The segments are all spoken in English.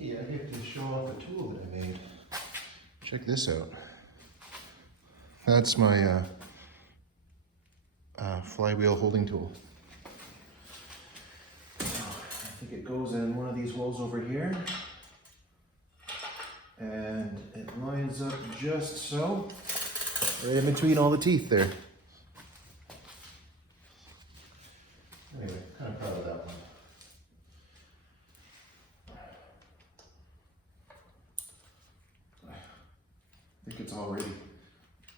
Yeah, I have to show off a tool that I made. Check this out. That's my flywheel holding tool. I think it goes in one of these holes over here. And it lines up just so, right in between all the teeth there. Anyway, kind of proud of that one. I think it's all ready.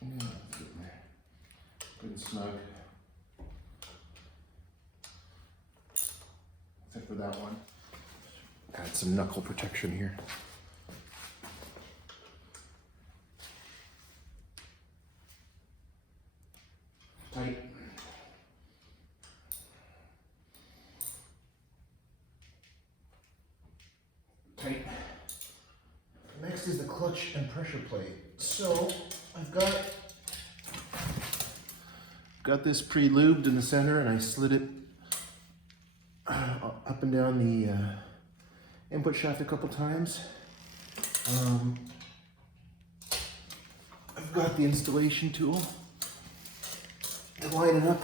Yeah, it's getting there. Good and snug. Except for that one. Got some knuckle protection here. Tight. Tight. Next is the clutch and pressure plate. So I've got this pre-lubed in the center, and I slid it up and down the input shaft a couple times. I've got the installation tool to line it up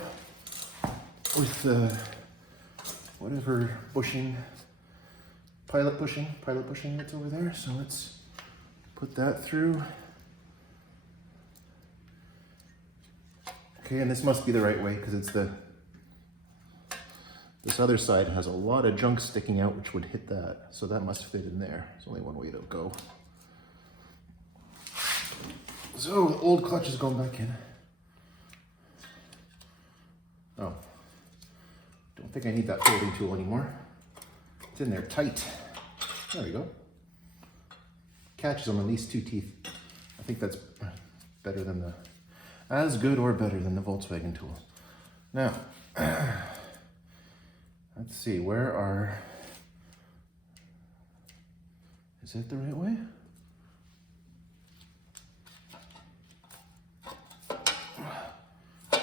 with whatever bushing, pilot bushing that's over there. So let's put that through. Okay, and this must be the right way because it's this other side has a lot of junk sticking out which would hit that. So that must fit in there. There's only one way to go. So the old clutch is going back in. Oh, don't think I need that folding tool anymore. It's in there tight. There we go. Catches on at least 2 teeth. I think that's better than as good or better than the Volkswagen tool. Now, let's see, is it the right way?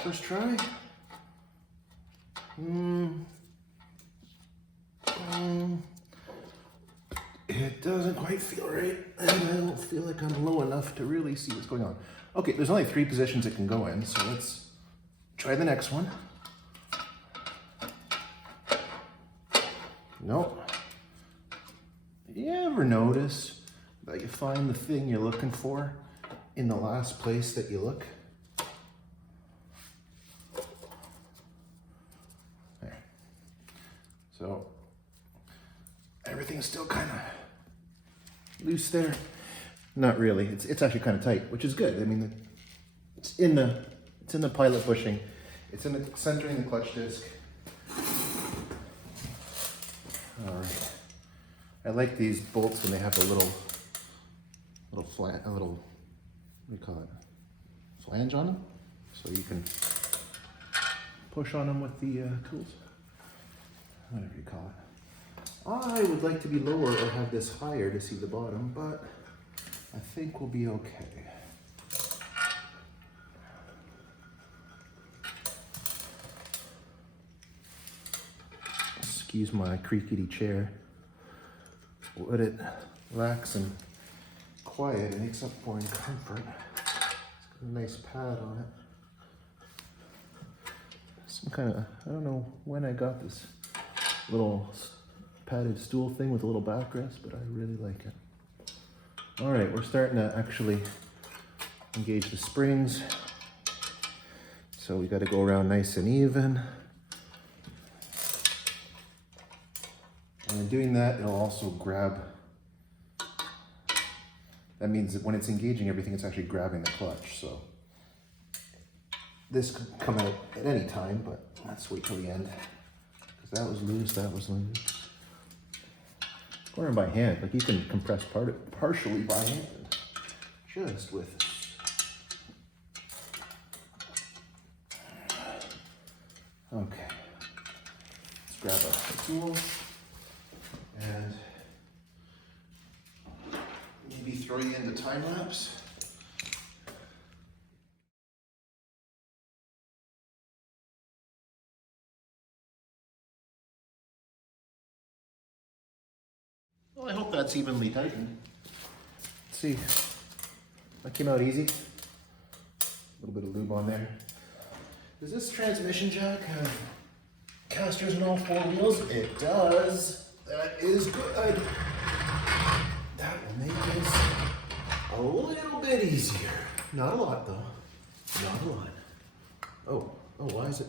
First try. It doesn't quite feel right, and I don't feel like I'm low enough to really see what's going on. Okay, there's only 3 positions it can go in, so let's try the next one. Nope. You ever notice that you find the thing you're looking for in the last place that you look? There. So everything's still kind of loose there. Not really. It's actually kind of tight, which is good. I mean, it's in the pilot bushing. It's in the centering the clutch disc. All right. I like these bolts when they have a little what do you call it? Flange on them, so you can push on them with the tools. Whatever you call it. I would like to be lower or have this higher to see the bottom, but I think we'll be okay. Excuse my creaky chair. Let it relax and quiet, it makes up for in comfort. It's got a nice pad on it. Some kind of, I don't know when I got this little padded stool thing with a little backrest, but I really like it. All right, we're starting to actually engage the springs. So we got to go around nice and even. And in doing that, it'll also grab. That means that when it's engaging everything, it's actually grabbing the clutch. So this could come out at any time, but let's wait till the end. Because that was loose, that was loose. Going by hand, like you can compress partially by hand, just with. Okay, let's grab a tool and maybe throw you into time lapse. Well, I hope that's evenly tightened. Let's see. That came out easy. A little bit of lube on there. Does this transmission jack have casters in all four wheels? It does. That is good. That will make this a little bit easier. Not a lot though. Not a lot. Oh, why is it?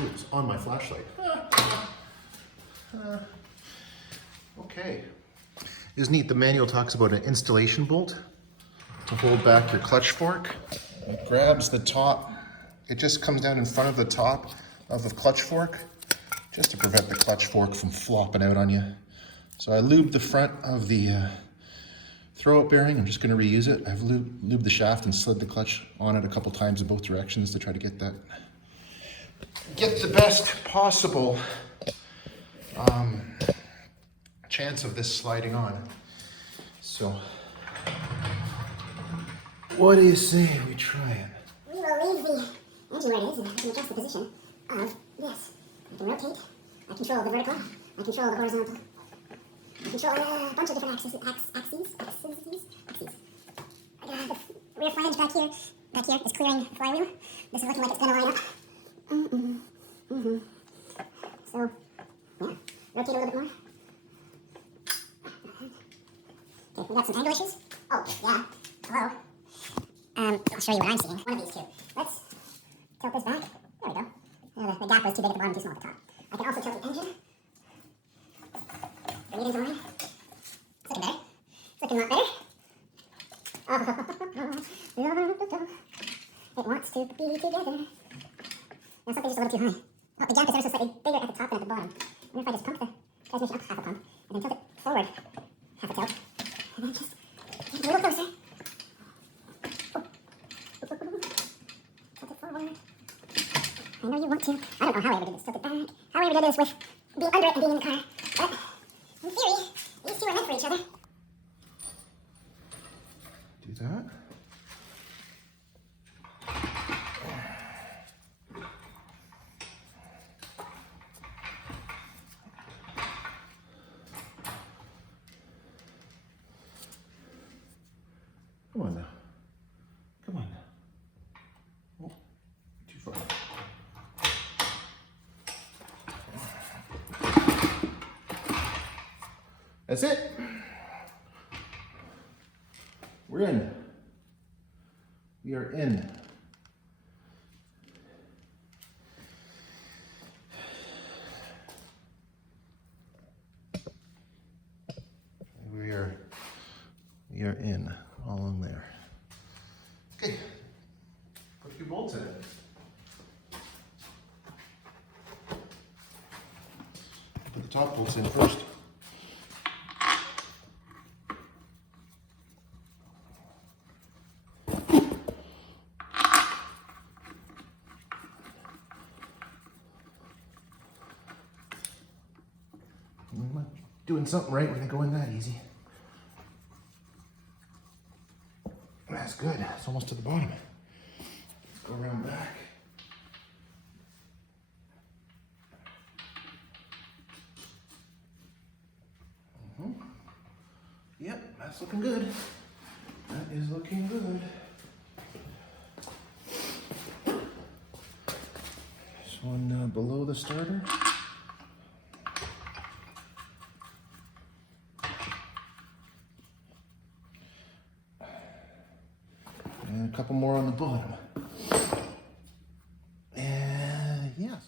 Ooh, it's on my flashlight. Okay. Isn't neat? The manual talks about an installation bolt to hold back your clutch fork. It grabs the top. It just comes down in front of the top of the clutch fork just to prevent the clutch fork from flopping out on you. So I lubed the front of the throw-up bearing. I'm just going to reuse it. I've lubed the shaft and slid the clutch on it a couple times in both directions to try to get the best possible chance of this sliding on. So, what do you say we try it? We will leave the engine where it is and I can adjust the position of this. I can rotate, I control the vertical, I control the horizontal, I control a bunch of different axes. The rear flange back here is clearing the flywheel. This is looking like it's going to line up. So, yeah, rotate a little bit more. Okay, we got some angle issues. Oh, yeah. Hello. I'll show you what I'm seeing. One of these two. Let's tilt this back. There we go. The gap was too big at the bottom, too small at the top. I can also tilt the engine. The readings are on. It's looking better. It's looking a lot better. It wants to be together. Now something's just a little too high. Oh, the gap is ever so slightly bigger at the top than at the bottom. I wonder if I just pump the transmission up half a pump, and then tilt it forward half a tilt, and then just get a little closer. Tilt it forward. I know you want to. I don't know how I ever did this. Tilt it back. How I ever did this with being under it and being in the car. But in theory, these two are meant for each other. Do that. Come on now. Come on now. Oh, too far. That's it. We're in. We are in. We are in, all in there. Okay, put a few bolts in it. Put the top bolts in first. I'm not doing something right when they go in that easy. That's good. It's almost to the bottom. Let's go around back. Yep, that's looking good. That is looking good. This one below the starter. And a couple more on the bottom. And yes.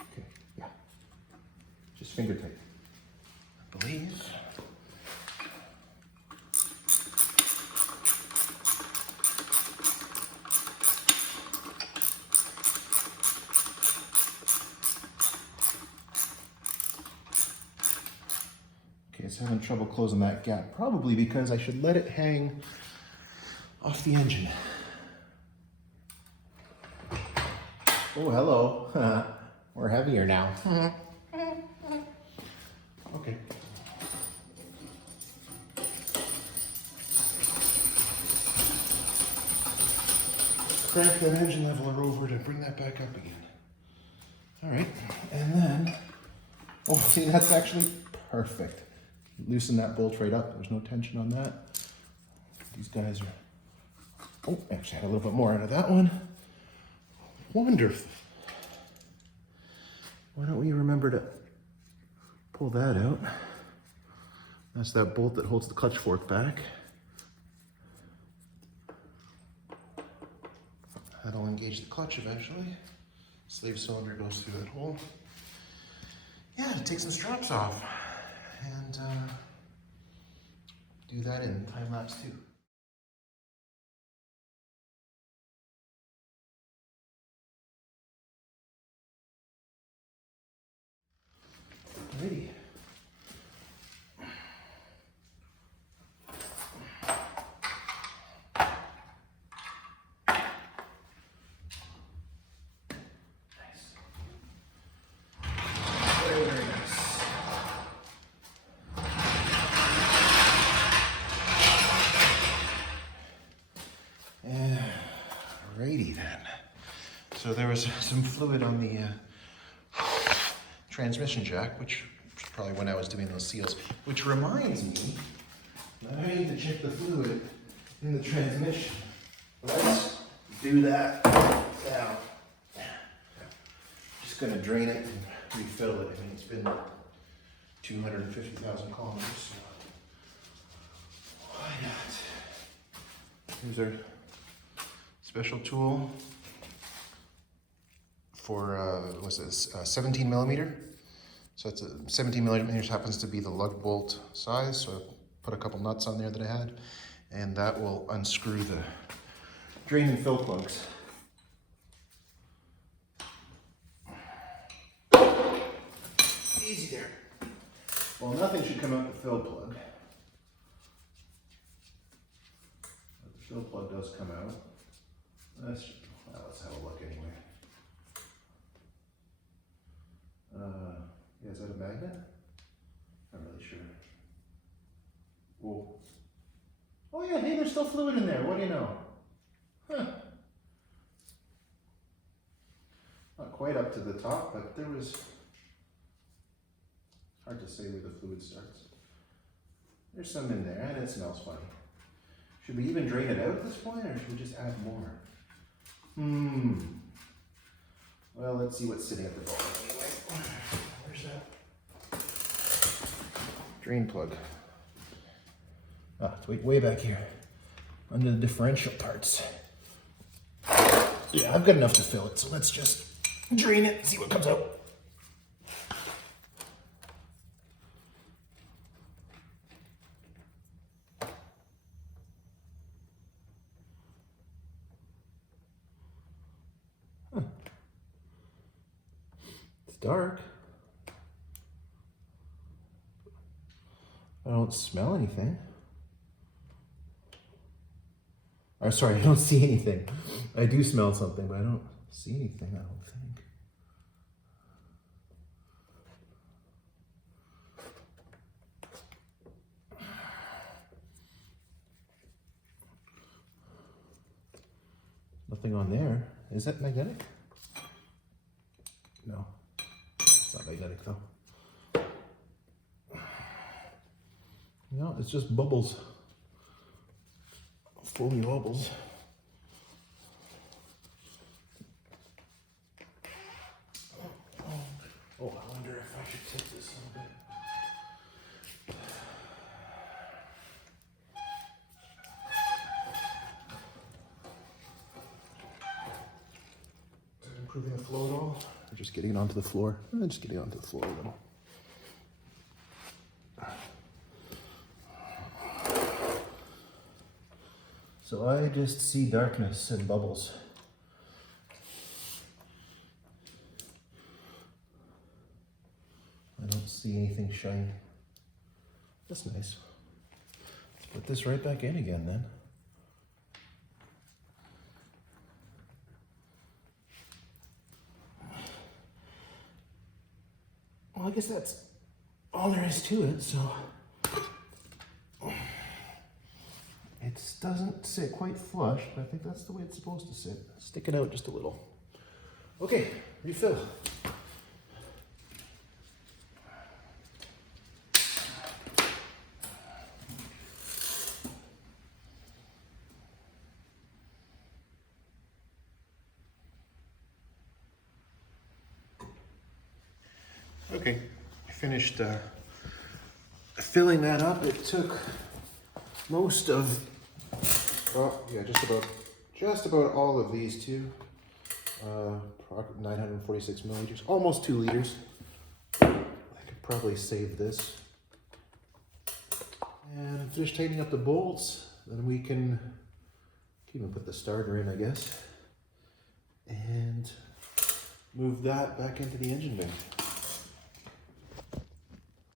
Okay, yeah. Just finger tight, I believe. It's having trouble closing that gap, probably because I should let it hang off the engine. Oh, hello. We're heavier now. Okay. crank that engine leveler over to bring that back up again. All right, and then, oh, see, that's actually perfect. Loosen that bolt right up. There's no tension on that. These guys are, oh, actually had a little bit more out of that one. Wonderful. Why don't we remember to pull that out? That's that bolt that holds the clutch fork back. That'll engage the clutch eventually. Slave cylinder goes through that hole. Yeah, to take some straps off and do that in time lapse too. Alrighty. Alrighty then. So there was some fluid on the transmission jack, which probably when I was doing those seals, which reminds me that I need to check the fluid in the transmission. Let's do that now. Just gonna drain it and refill it. I mean, it's been 250,000 kilometers, so why not? Here's our special tool for, what's this, 17 millimeter. So it's 17 millimeters happens to be the lug bolt size. So I put a couple nuts on there that I had, and that will unscrew the drain and fill plugs. Easy there. Well, nothing should come out the fill plug. But the fill plug does come out. Let's have a look anyway. Yeah, is that a magnet? Not really sure. Whoa. Oh yeah, hey, there's still fluid in there. What do you know? Huh. Not quite up to the top, but there was, hard to say where the fluid starts. There's some in there, and it smells funny. Should we even drain it out at this point, or should we just add more? Well, let's see what's sitting at the bottom anyway. Where's that? Drain plug. Ah, it's way back here. Under the differential parts. Yeah, I've got enough to fill it, so let's just drain it and see what comes out. It's dark. I don't smell anything. Or sorry, I don't see anything. I do smell something, but I don't see anything, I don't think. Nothing on there. Is that magnetic? No. It's not magnetic though. No, it's just bubbles. Foamy bubbles. Oh, I wonder if I should tip this a little bit. Is it improving the flow at all? Or just getting it onto the floor? Just getting it onto the floor a little. So I just see darkness and bubbles. I don't see anything shiny. That's nice. Let's put this right back in again then. Well, I guess that's all there is to it, so. It doesn't sit quite flush, but I think that's the way it's supposed to sit. Sticking out just a little. Okay, refill. Okay, I finished filling that up. It took most of, well, yeah, just about all of these two. 946 milliliters, almost 2 liters. I could probably save this. And finish tightening up the bolts. Then we can even put the starter in, I guess. And move that back into the engine bay.